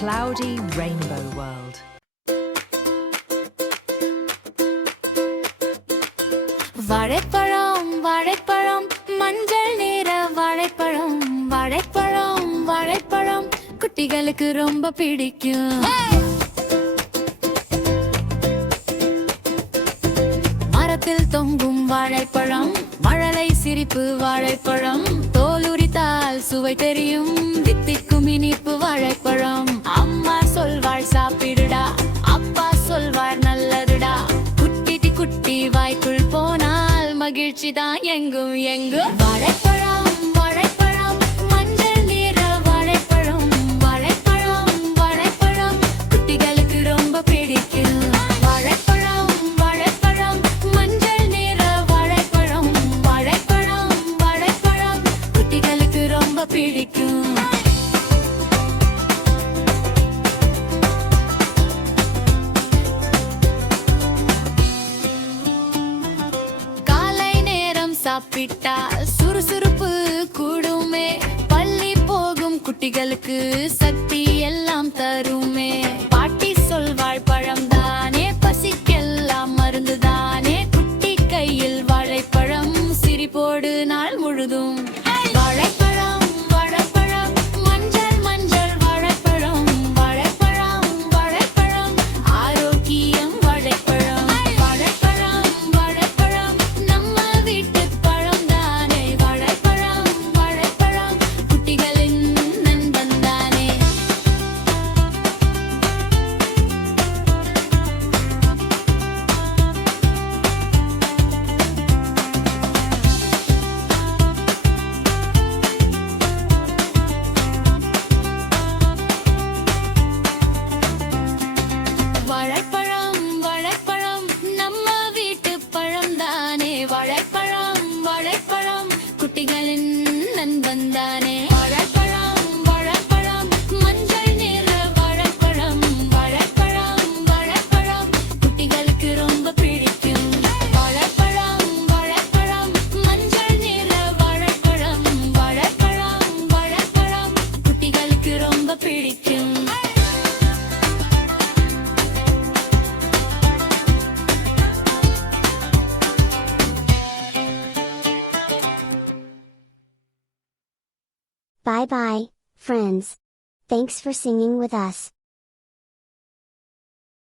cloudy rainbow world. வாழைப்பழம் வாழைப்பழம் மஞ்சள் நிற வாழைப்பழம் வாழைப்பழம் வாழைப்பழம் குட்டிகளுக்கு ரொம்ப பிடிக்கும். மரத்தில் தொங்கும் வாழைப்பழம் மழலை சிரிப்பு வாழைப்பழம் தோலுரித்தால் சுவை தெரியும் தித்திக்கும் இனிப்பு வாழைப்பழம். அம்மா சொல்வாள் சாப்பிடுடா, அப்பா சொல்வார் நல்லதுடா, குட்டி குட்டி வாய்க்குள் போனால் மகிழ்ச்சி தான் எங்கும் எங்கும். வாழைப்பழம் வாழைப்பழம் மஞ்சள் நிற வாழைப்பழம் வாழைப்பழம் வாழைப்பழம் குட்டிகளுக்கு ரொம்ப பிடிக்கும். வாழைப்பழம் வாழைப்பழம் மஞ்சள் நிற வாழைப்பழம் வாழைப்பழம் வாழைப்பழம் குட்டிகளுக்கு ரொம்ப பிடிக்கும். சாப்பிட்டால் சுறுசுறுப்பு கூடுமே, பள்ளி போகும் குட்டிகளுக்கு சக்தி எல்லாம் தருமே. பாட்டி சொல்வாள் பழம்தானே பசிக்கெல்லாம் மருந்துதானே, குட்டி கையில் வாழைப்பழம் சிரிப்போடு நாள் முழுதும். வாழைப்பழம் வாழைப்பழம் மஞ்சள் மஞ்சள் வாழைப்பழம் வாழைப்பழம் வாழைப்பழம் ஆரோக்கியம் வாழைப்பழம். வாழைப்பழம் வாழைப்பழம் நம்ம வீட்டு பழம்தானே, வாழைப்பழம் வாழைப்பழம் குட்டிகளின் நண்பன் தானே. வாழைப்பழம் வாழைப்பழம் நம்ம வீட்டு பழம்தானே, வாழைப்பழம் வாழைப்பழம் குட்டிகளின் நண்பன் தானே. வாழைப்பழம் வாழைப்பழம் மஞ்சள் நிற வாழைப்பழம் வாழைப்பழம் வாழைப்பழம் குட்டிகளுக்கு ரொம்ப பிடிக்கும். வாழைப்பழம் வாழைப்பழம் மஞ்சள் நிற வாழைப்பழம் வாழைப்பழம் வாழைப்பழம் குட்டிகளுக்கு ரொம்ப பிடிக்கும். Bye bye, friends. Thanks for singing with us.